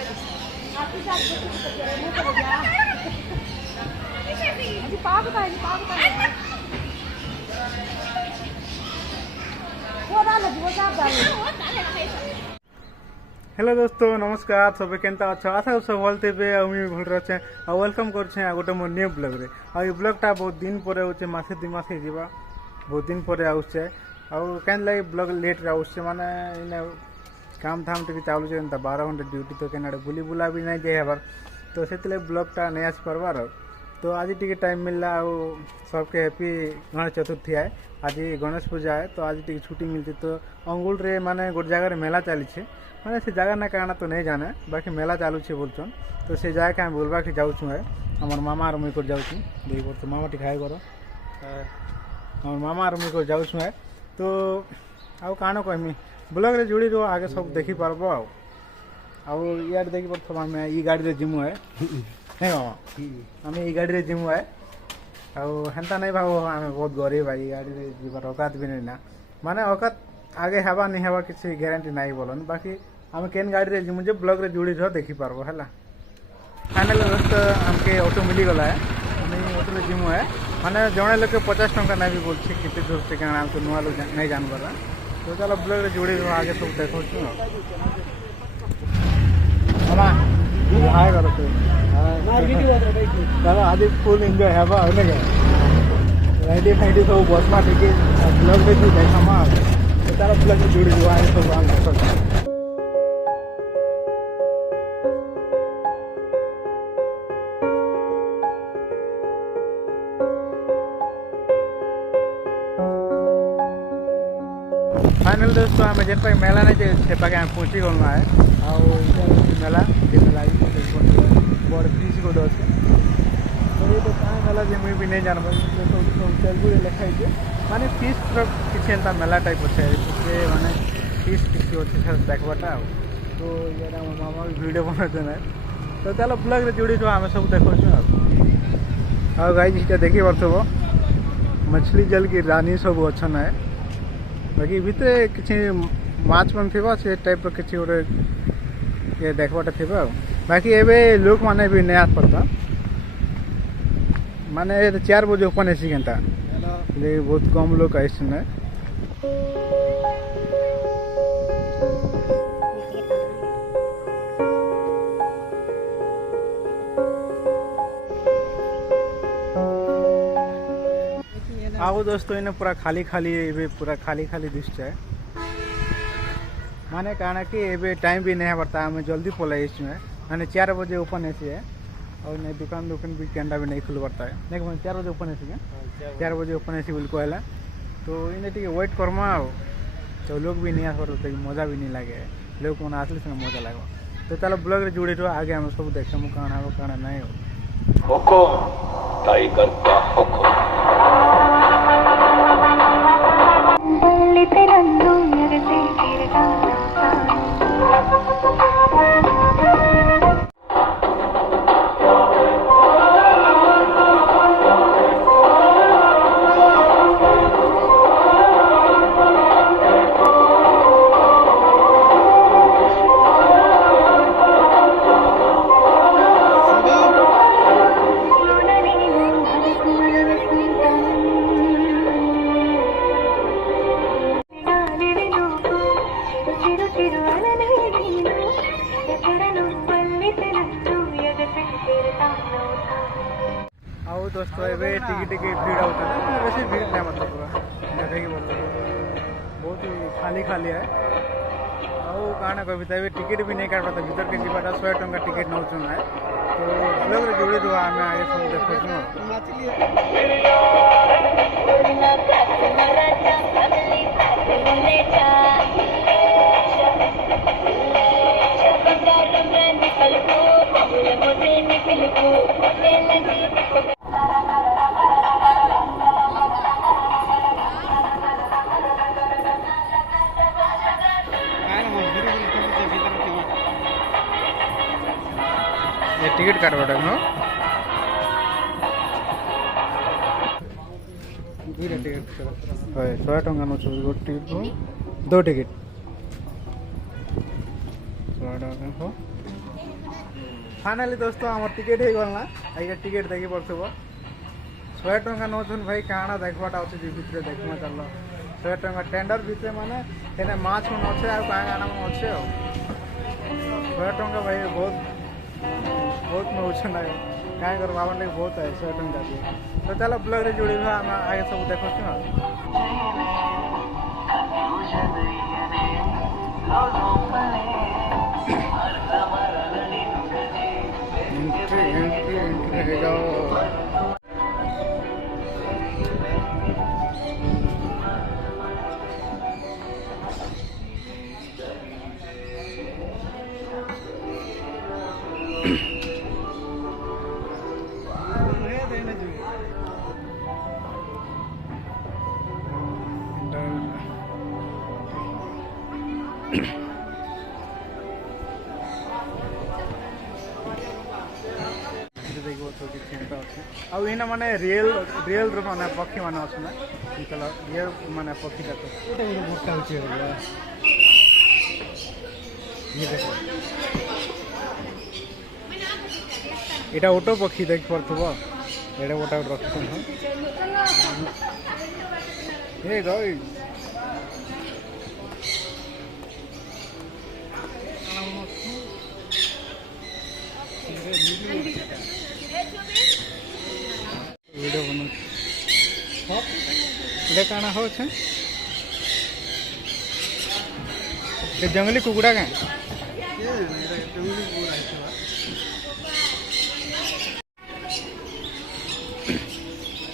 hello दोस्तों नमस्कार सब केनता अच्छा आशा सब भल थे मुझे भल रहे और वेलकम कर गोटे मोर न्यू ब्लॉग रे आ ये ब्लॉगटा बहुत दिन पर होचे मासे दि मास जीवा बहुत दिन पर आउचे और कैन लगे ब्लॉग लेट आउचे माने इने काम धाम टे चालू छे 12 घंटा ड्यूटी तो केनाडे बुली बुला भी नहीं जाय हबार तो सेतले ब्लॉगटा नहीं आस परबार तो आज टी टाइम मिलला और सबके हैप्पी गणेश चतुर्थी है आज गणेश पूजा है तो आज टी छुट्टी मिलती तो अंगुल रे माने गोटे जगह मेला चली मैंने से जगह ना कहना तो नहीं जाने बाकी मेला चालू छे बोलछन तो से जगह क्या बोलबा कि जाऊँ है हमार मामा और मुई को जाऊँ देख बोल मामा टी खाए करो हमार मामा और मुई को जाऊँ है तो आउ काण कहमी ब्लॉग रे जुड़ी रहो आगे सब देखी पारबो आउ यार देखी पड़थब आमे ई गाड़ी रे जिमु है नहीं मामा आमे ई गाड़ी रे जिमु है आउ हेंता नहीं भाव आमे बहुत गरीब है ई गाड़ी रे जीवार औकात भी नहीं ना माने औकात आगे हवा नहीं हवा किसी गारंटी नहीं बोलन बाकी आम केन गाड़ी रे मुझे ब्लॉग रे जुड़ी रह देखी पारबो है फाइनल दोस्त आमके ऑटो मिली गला है हमें ऑटो रे जिमु है माने जणे लोग 50 टंका नहीं भी बोलछे किते दूर से काना हमको नुआ लोग नहीं जानबर तो चलो ब्लॉग रे जुड़ी रह आगे सब देखो छु मामा हाय करो तो मार वीडियो आदर बैठ चलो आज फुल एंजॉय हवा होने गया राइडी फाइडी सब बस मा टिके ब्लॉग रे जो देखा मा तारा ब्लॉग में जुड़ी हुआ है सब आम सब फाइनल दोस्तों हमें जेट पाक मेला नहीं छे पाके हम पहुंची गलना है और मेला मेला बड़ फीस गोटे अच्छे तो ये तो कहाँ मेला जे मुझे भी नहीं जानब तेलुगु लिखाई है माने फीस किसी एंता मेला टाइप अच्छे माने फीस किसी अच्छे देखवाटा तो ये मामा वीडियो बनाते ना तो चलो ब्लॉग रे जुड़ी आम सब देखो और गाइस इटा देखी पारथबो मछली जल की रानी सब अच्छन है बाकी भितर किसी माछ मन थिबा से टाइप रो किसी गोटे ये देखवाटा थिबा बाकी एबे लोक माने भी नहीं आस पड़ता माने 4 बजे ओपन है केनता बहुत कम लोग आइसन है आओ दोस्तों इन्हें पूरा खाली खाली दिशा है माने कहना कि एबे टाइम भी नहीं पड़ता हमें जल्दी पलाई इसमें माने 4 बजे ओपन है और नहीं दुकान भी कैंडा भी नहीं खुल पड़ता है नहीं 4 बजे ओपन है 4 बजे ओपन है बिल्कुल कहला तो इन्हें टे वेट करमा तो लोग भी नहीं आस तो मजा भी नहीं लगे लोग मैंने आसले से मजा लगे तो चलो ब्लॉग रे जुड़ी रहो आगे हम सब देखा काना हो काना नहीं हो टाइगर का हुकुम आओ दोस्तों ए टिकट भीड़ होता है वैसे भीड़ नहीं मतलब पूरा देखिए बोलते बहुत ही खाली है और कहना कह टिकट भी नहीं काट पाता भीतर के जीवाटा 100 टंका टिकट नौ है तो ब्लॉग रे जोड़ी दो आम आगे सब देखो टिकट काटवाटा नो टिकट 100 टंका नौ टिकट को 2 टिकट 100 टंका को फाइनाली दोस्तों आम टिकेट हो गल ना ये टिकेट देखी पड़ो 100 टंका नौन भाई काଣା देखवाटा अच्छे भितर देखमा चल 100 टंका टेंडर भितर माने एने माछ मन अच्छे आ काଣା मन अच्छे 100 टंका भाई बहुत बहुत नौछन है क्या कर बाबा लगे बहुत है 100 टंका दिए तो चलो ब्लॉग रे जुड़ी आम आगे सब देखो एंट्री जाओ ଆଉ ଏଇନା ମାନେ ରିଏଲ୍ ମାନେ ପକ୍ଷୀ ମାନେ ଅଛନ୍ତି ନା ରିଏଲ୍ ମାନେ ପକ୍ଷୀ ଯାକ ଏଇଟା ଗୋଟେ ବର୍ଷା ହେଉଛି ଇଏ ଦେଖ ଏଇଟା ଓଟ ପକ୍ଷୀ ଦେଖିପାରୁଥିବ ଏଇଟା ଗୋଟେ ରଖିଛନ୍ତି ଏ ଗଇ वीडियो बना ये काना हो छे ये जंगली कुकुड़ा का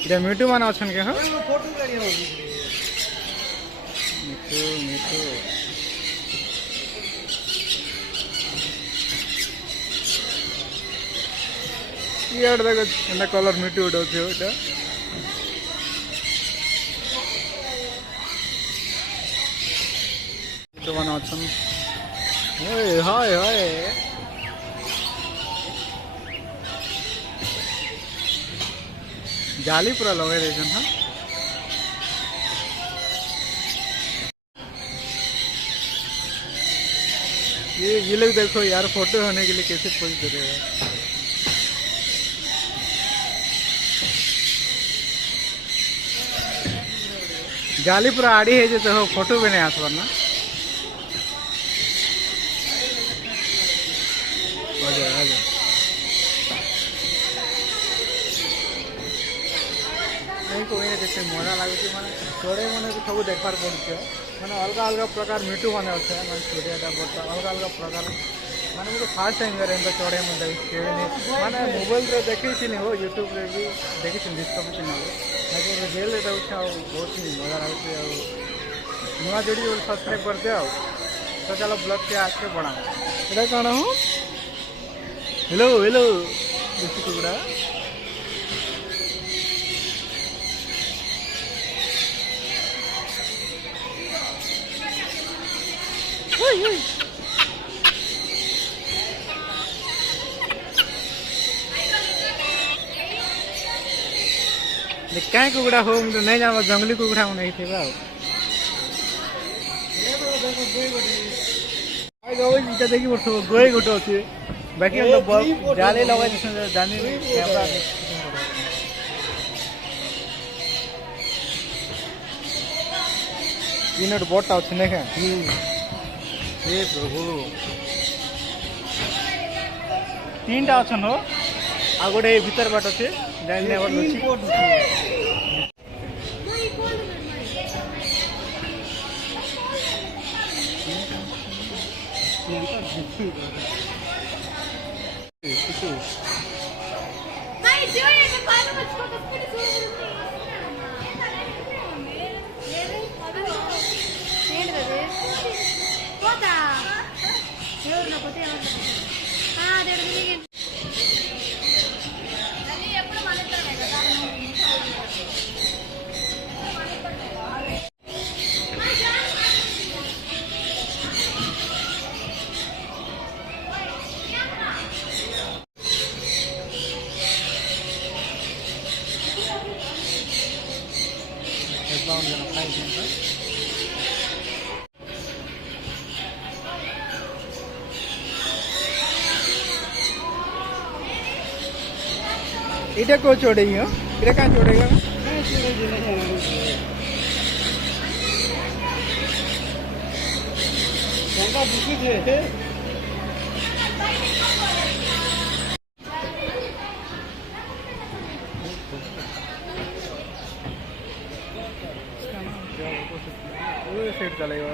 ये मिठू मान अछन के हो मिठू मिठू यार देखो एंदा कलर मिट्टी उड़ा छे ओटा तो बना छन ओए हाय हाय जाली पूरा लगे रे जन हां ये लोग देखो यार फोटो होने के लिए कैसे पोज दे रहे हैं जाली पूरा आड़ी है जो तो फोटो भी नहीं आसबार ना जैसे मजा लगे मैंने चढ़े मैंने सब देखार पड़े मैंने अलग अलग प्रकार मिठू मैंने अच्छे मैं छोटिया बट अलग अलग प्रकार मैंने मुझे फास्ट टाइम एंता चढ़े मुझे मैंने मोबाइल देखी हो यूट्यूब रे भी देखी डिस्कवरी चैनल लेकिन रियल देखा बहुत ही मजा लगे नुआ जोड़ी सब्सक्राइब कर दे तो चलो ब्लॉग के आज के बढ़ा এটা कौन हो हेलो हेलो देसी कुकुड़ा क्या कुकुड़ा हो तो नहीं जान जंगली कुकुड़ा नहीं थे देखी पड़ो गोई गोटे अच्छे बाकी जाले लगा जानी तीन बोटा अच्छे देखे हे प्रभु 3टा अच्छन हो आ गोटे भीतर बाट अच्छे इटा को छोड़ेगी हो इटा कहाँ छोड़ेगा सेट चलेगा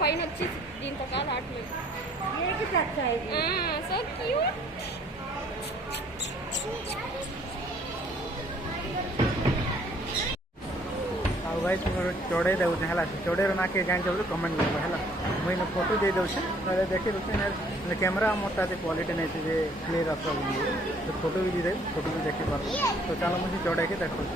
పైన వచ్చి దీంతో కాదు ఆటలేదు సో క్యూట్ ଆଉ ଭାଇ ତୁମର ଚଢ଼େଇ ଦେଉଛେ ହେଲା ଚଢ଼େଇର ନା କିଏ ଜାଣିଛ ବୋଲି କମେଣ୍ଟ କରିବ ହେଲା ମୁଇଁ ଫଟୋ ଦେଇ ଦେଉଛେ ନହେଲେ ଦେଖି ଦେଉଛେ ହେଲେ କ୍ୟାମେରା ମୋରଟା ଏତେ କ୍ୱାଲିଟି ନେଇଛି ଯେ କ୍ଲିୟର ଆସିବ ବୋଲି ତ ଫଟୋ ବି ଦେଇଦେବି ଫଟୋ ବି ଦେଖିପାରବ ତ ଚାଲ ମୁଁ ସେ ଚଢ଼େଇକି ଦେଖୁଛି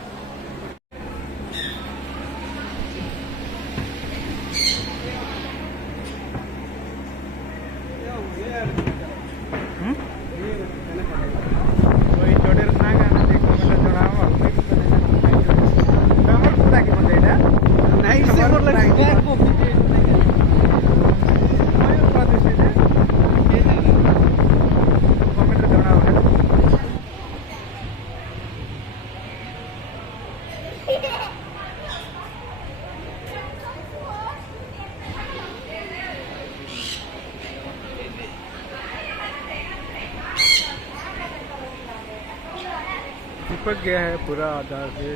चिपक गया है पूरा आधार से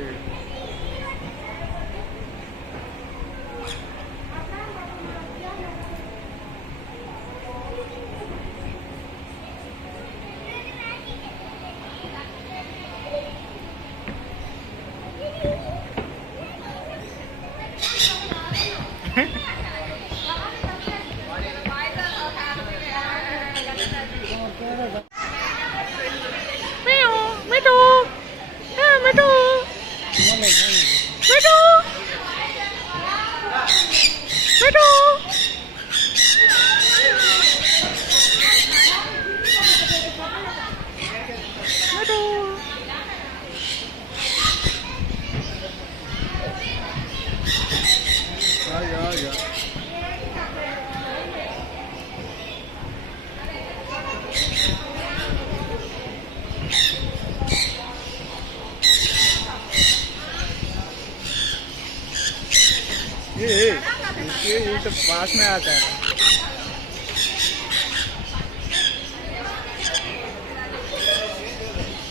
ये तो पास में आता है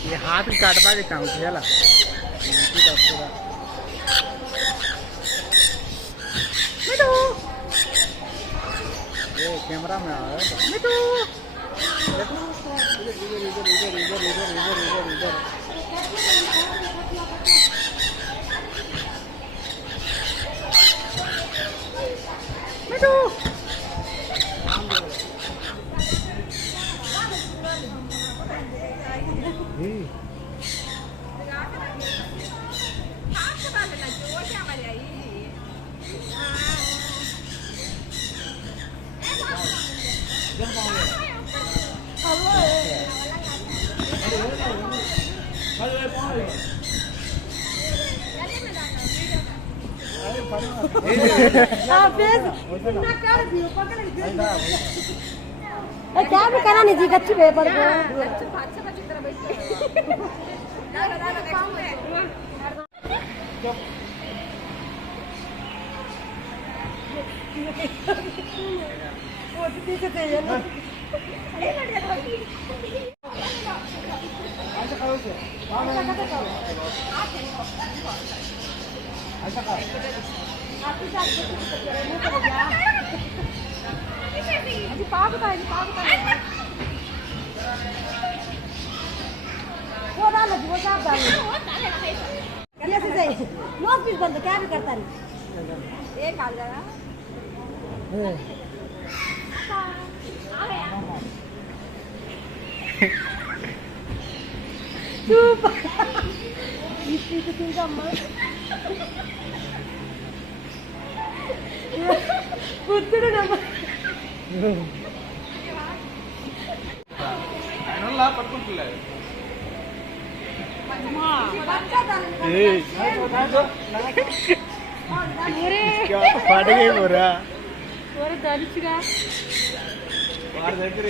ये हाथ काटवा देता हूँ चला ये कैमरा में आ रहा है इधर क्या भी करा नहीं जी गच्ची पेपर को वो डालो जी वो साफ डालो कैसे सही नोट पीस बंद क्या भी करता नहीं एक आ जरा चुप इसी तो तुम अम्मा कुत्ते ना ला पట్టుకుంటలే क्या फट गई पूरा కూర దంచుగా వాడి దగ్గర